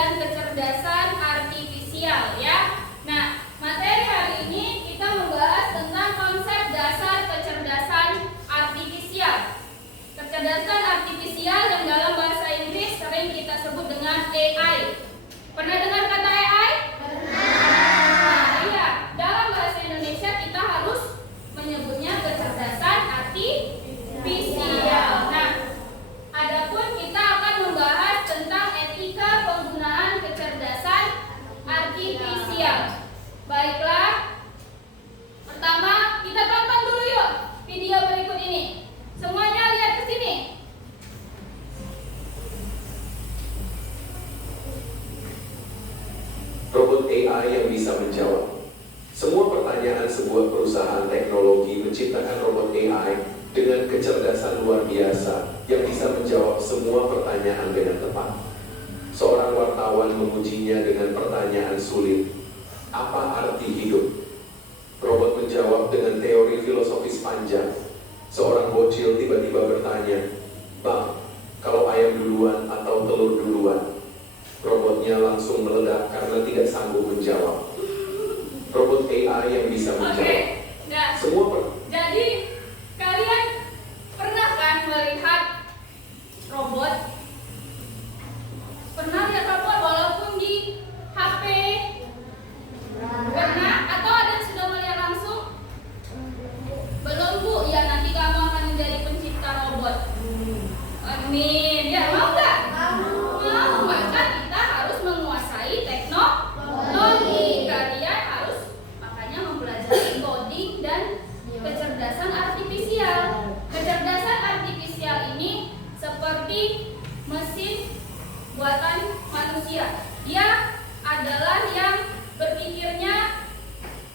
dan kecerdasan artifisial ya. Nah, materi hari ini kita membahas tentang konsep dasar kecerdasan artifisial. Kecerdasan artifisial yang dalam bahasa Inggris sering kita sebut dengan AI. Pernah dengar kata AI? Nah, iya. Dalam bahasa Indonesia kita harus menyebutnya kecerdasan artifisial. Nah, adapun kita akan membahas tentang etika penggunaan kecerdasan artifisial. Baiklah, pertama kita tonton dulu yuk video berikut ini. Semuanya lihat ke sini. Robot AI yang bisa menjawab semua pertanyaan. Sebuah perusahaan teknologi menciptakan robot AI dengan kecerdasan luar biasa yang bisa menjawab semua pertanyaan dengan tepat. Seorang wartawan memujinya dengan pertanyaan sulit. Apa arti hidup? Robot menjawab dengan teori filosofis panjang. Seorang bocil tiba-tiba bertanya, "Bang, kalau ayam duluan atau telur duluan?" Robotnya langsung meledak karena tidak sanggup menjawab. Robot AI yang bisa menjawab Nah, semua jadi kalian pernah kan melihat robot? Pernah lihat robot walaupun di HP? Pernah? Atau ada yang sudah melihat langsung? Belum Bu, ya nanti kamu akan menjadi pencipta robot. Amin. Ya mau nggak? Mau. Maka kita harus menguasai teknologi. Kalian harus makanya mempelajari coding dan kecerdasan artifisial. Kecerdasan artifisial ini seperti mesin buatan manusia. Dia adalah yang berpikirnya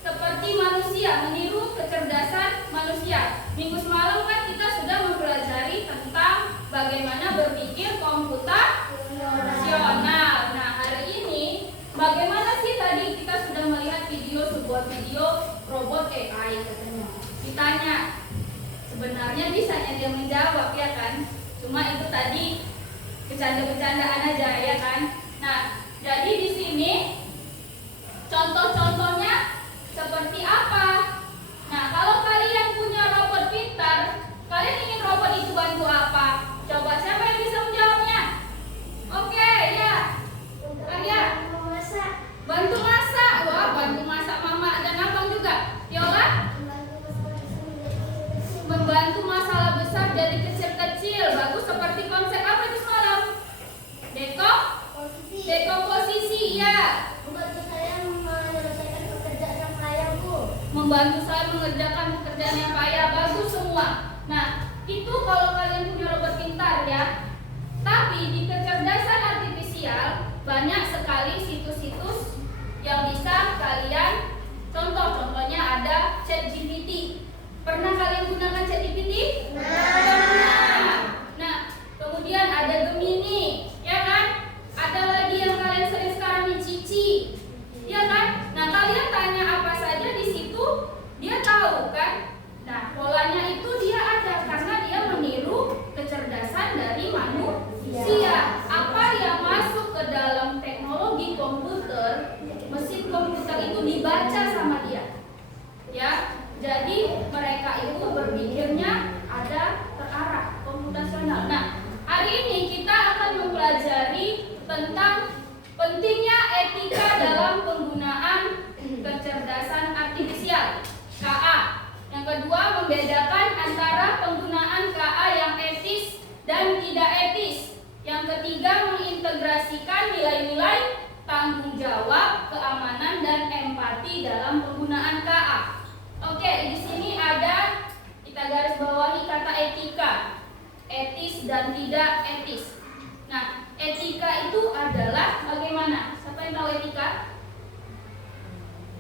seperti manusia, meniru kecerdasan manusia. Minggu semalam kan kita sudah mempelajari tentang bagaimana berpikir komputasional. Nah, hari ini bagaimana sih tadi kita sudah melihat sebuah video robot AI katanya. Ditanya, sebenarnya bisanya dia menjawab ya kan? Cuma itu tadi bercanda-bercandaan aja ya kan? Nah, jadi di sini contoh-contohnya seperti apa? Nah, kalau kalian punya robot pintar, kalian ingin robot itu bantu apa? Coba siapa yang bisa menjawabnya? Oke, ya. Arya. Bantu masak. Wah, bantu masak mama dan abang juga. Yola? Membantu masalah besar dari kecil-kecil. Bagus, seperti konsep apa itu semalam? Dekomposisi, ya. Membantu saya menyelesaikan pekerjaan yang payah, Bu. Membantu saya mengerjakan pekerjaan yang payah. Bagus semua. Nah, itu kalau kalian punya robot pintar ya. Tapi di kecerdasan artifisial banyak sekali situs-situs yang bisa kalian contohnya ada ChatGPT. Pernah kalian gunakan ChatGPT? Pernah. Nah, kemudian ada Gemini, ya kan? Ada lagi yang kalian sering sekarang nih, Cici, ya kan? Nah, kalian tanya apa saja di situ, dia tahu kan? Nah, polanya itu dia ada karena dia meniru kecerdasan dari manusia. Apa yang masuk ke dalam teknologi komputer, mesin komputer itu dibaca sama dia. Ya, jadi mereka itu berpikirnya ada terarah komputasional. Nah, hari ini kita akan mempelajari tentang pentingnya etika dalam penggunaan kecerdasan artifisial (KA). Yang kedua, membedakan antara penggunaan KA yang etis dan tidak etis. Yang ketiga, mengintegrasikan nilai-nilai tanggung jawab, keamanan, dan empati dalam penggunaan KA. Oke, di sini ada, kita garis bawahi kata etika, etis dan tidak etis. Nah, etika itu adalah bagaimana? Siapa yang tahu etika?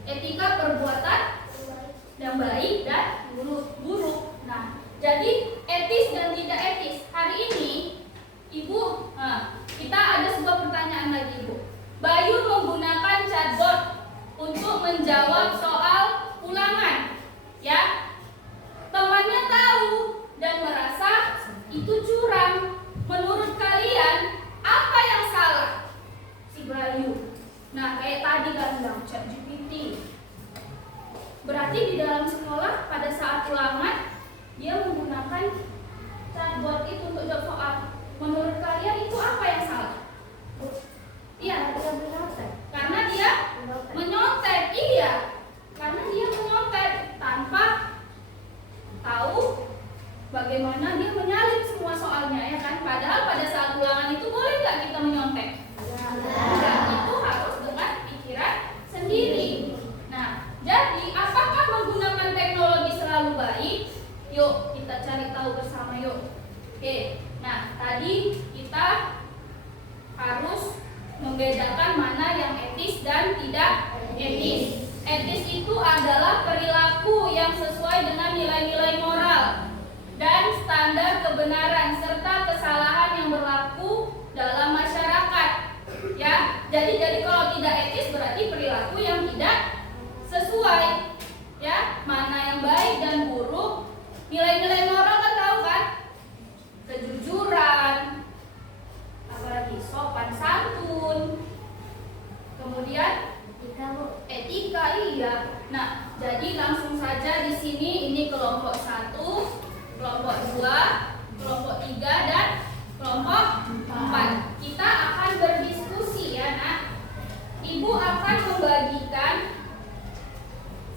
Etika perbuatan yang baik dan buruk. Nah, jadi etis dan tidak etis. Hari ini, Ibu, kita ada sebuah pertanyaan lagi, Ibu. Bayu menggunakan chatbot untuk menjawab soal ulangan, ya. Temannya tahu dan merasa itu curang. Menurut kalian, apa yang salah? Si Bayu menggunakan chatbot itu untuk jawab soal. Menurut kalian itu apa yang salah? Iya, karena dia menyontek. Iya, karena dia menyontek tanpa tahu bagaimana dia menyalin semua soalnya, ya kan? Padahal pada saat ulangan itu boleh nggak kita menyontek? Enggak, itu harus dengan pikiran sendiri. Nah, jadi apakah menggunakan teknologi selalu baik? Yuk kita cari tahu bersama yuk. Oke, nah tadi kita harus membedakan mana yang etis dan tidak etis. Etis itu adalah perilaku yang sesuai dengan nilai-nilai moral dan standar kebenaran serta kesalahan yang berlaku dalam masyarakat. Ya, jadi kalau tidak etis berarti perilaku yang tidak sesuai. Ya, mana yang baik dan buruk. Nilai-nilai moral kan tahu kan? Kejujuran, apalagi sopan santun, kemudian etika, iya. Nah, jadi langsung saja di sini ini kelompok 1, kelompok 2, kelompok 3 dan kelompok 4. Kita akan berdiskusi ya, Nak. Ibu akan membagikan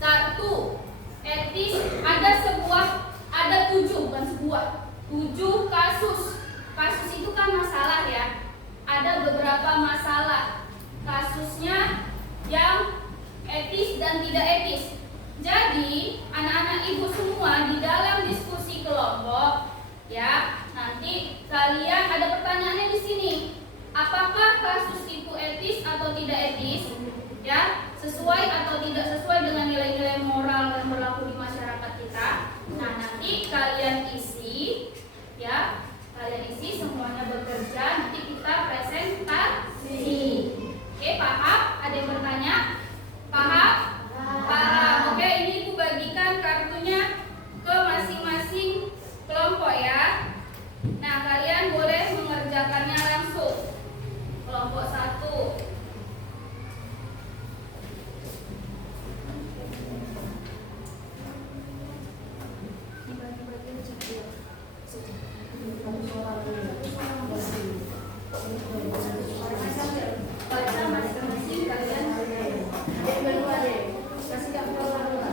1 etis, ada 7, bukan sebuah, 7 kasus. Kasus itu kan masalah ya. Ada beberapa masalah. Kasusnya yang etis dan tidak etis. Jadi, anak-anak ibu semua di dalam diskusi kelompok ya, nanti kalian ada pertanyaannya di sini. Apakah kasus itu etis atau tidak etis? Ya, sesuai atau tidak sesuai dengan nilai-nilai moral yang berlaku di masyarakat kita. Nah, nanti kalian isi ya. Kalian isi, semuanya bekerja, nanti kita presentasi. Oke, paham? Ada yang bertanya? Paham? Paham. Oke, ini ibu bagikan kartunya ke masing-masing kelompok ya. Nah, kalian boleh mengerjakannya langsung. Kelompok 1. Baca masing-masing kalian. Kasih kamu ayo.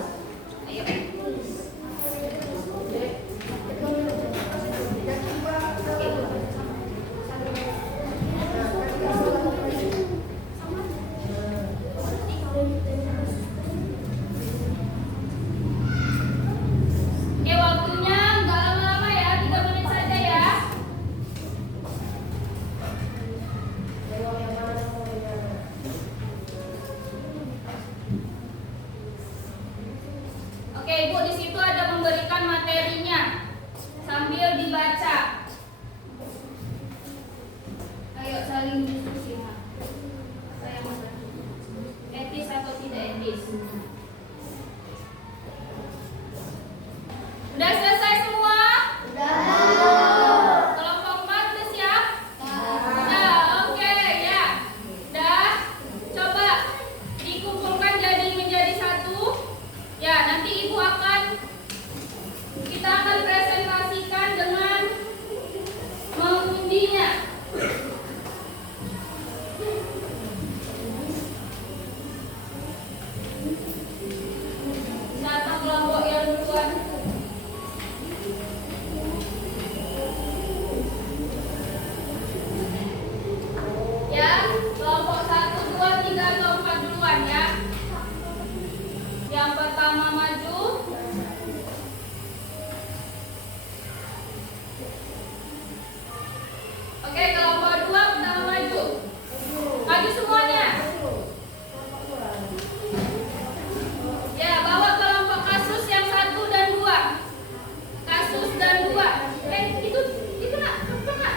Oke, waktunya nggak lama-lama ya, 3 menit saja ya. Oke, Ibu di situ ada memberikan materinya sambil dibaca. Ayo saling diskusi. Saya mau tanya. Etis atau tidak etis? Udah selesai semua? Kelompok 4 udah siap? Udah, oke ya. Udah, coba dikumpulkan menjadi 1. Ya, nanti ibu kita akan presentasikan dengan mengundinya. Siapa kelompok yang duluan? Ya, kelompok 1, 2, 3, atau 4 duluan ya. Yang pertama maju. Oke, kelompok 2 pertama maju. Maju semuanya. Ya, bawa kelompok kasus yang 1 dan 2. Kasus dan 2. Itu nak, Nak.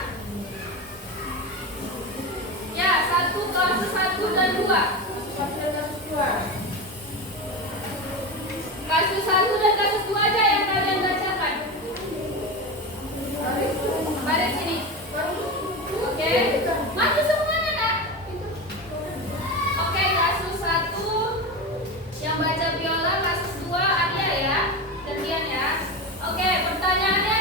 Ya, kasus 1 dan 2. Kasus 1 dan kasus 2 aja yang kalian bacakan. Baris sini. Oke. Maju semuanya, Nak. Oke, kasus 1 yang baca Viola, kasus 2 Adia ya. Gantian ya. Oke, pertanyaannya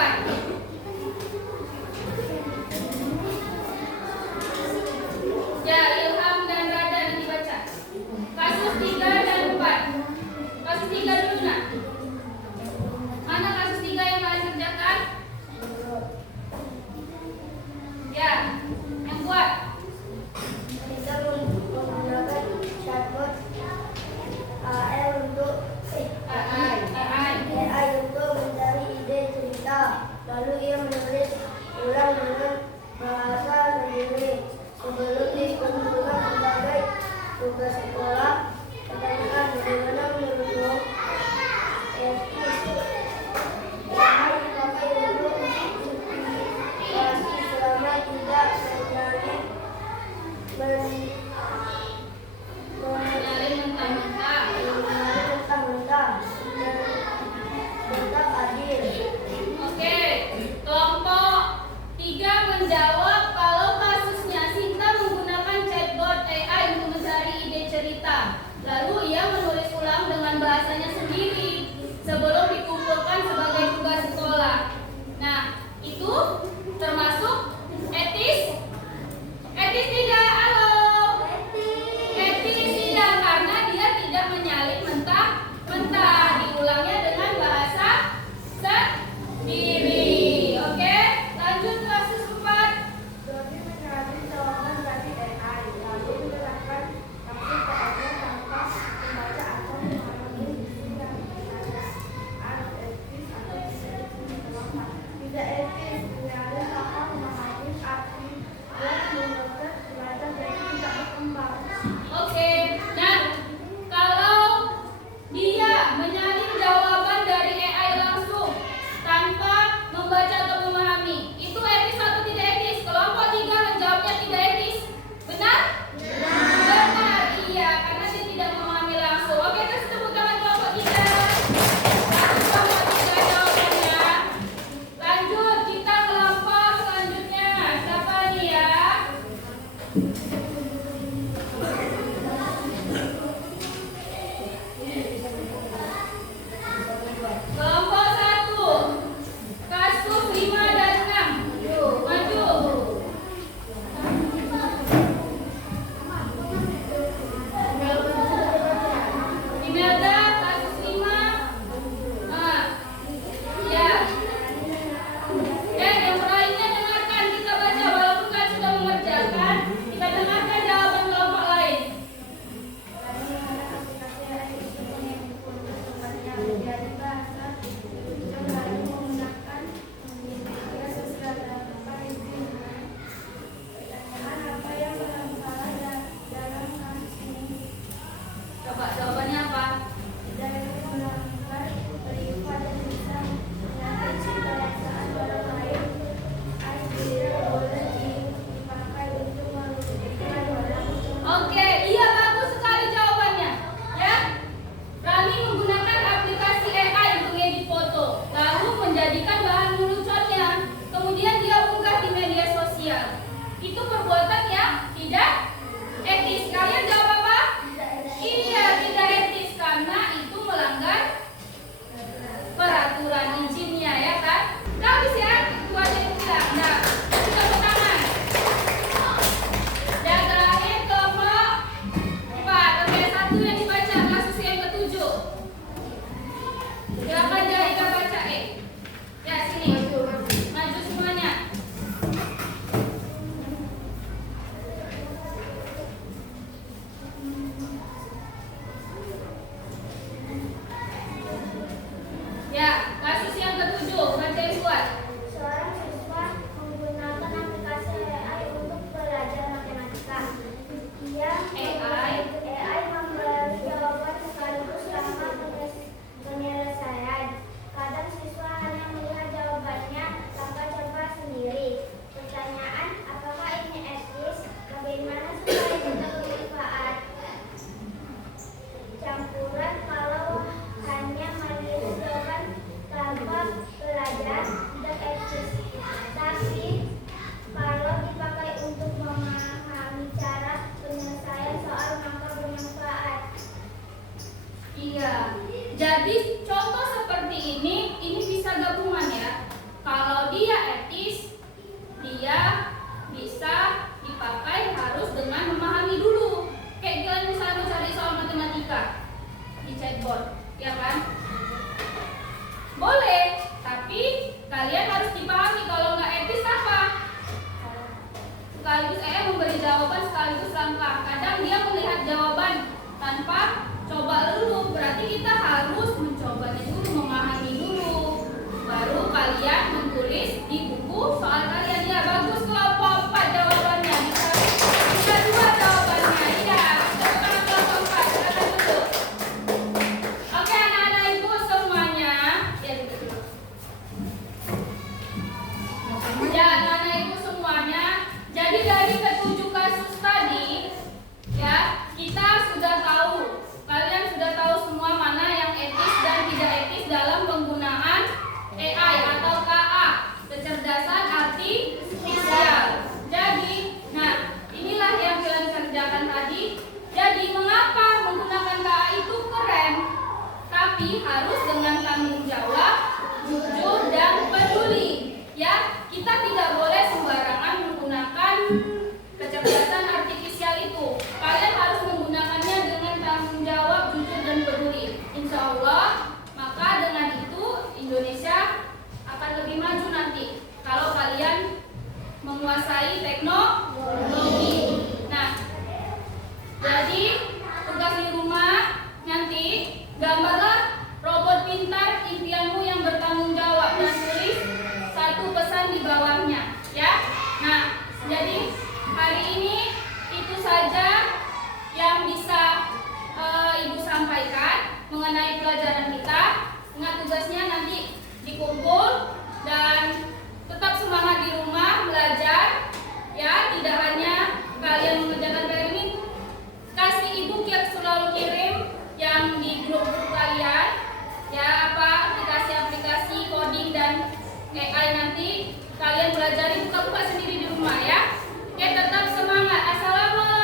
Ya, Ilham dan Rada nanti baca. Kasus 3 dan 4. Kasus 3 dulu nak. Mana kasus 3 yang kalian kerjakan? Ya, yang buat. Kita menggunakan chatbot AI untuk AI untuk mencari ide cerita. Lalu ia menulis ulang dengan bahasa sendiri. Sebelum dikumpulkan sebagai tugas sekolah, pertanyakan bagaimana menurutmu AI dipakai untuk investigasi selama tidak terjadi Nyari mentah-mentah. tetap adil. Oke, kelompok 3 menjawab kalau kasusnya Sinta menggunakan chatbot AI untuk mencari ide cerita. Lalu ia menulis ulang dengan pembelajaran AI nanti kalian pelajari buka-buka sendiri di rumah ya. Oke, tetap semangat. Assalamualaikum.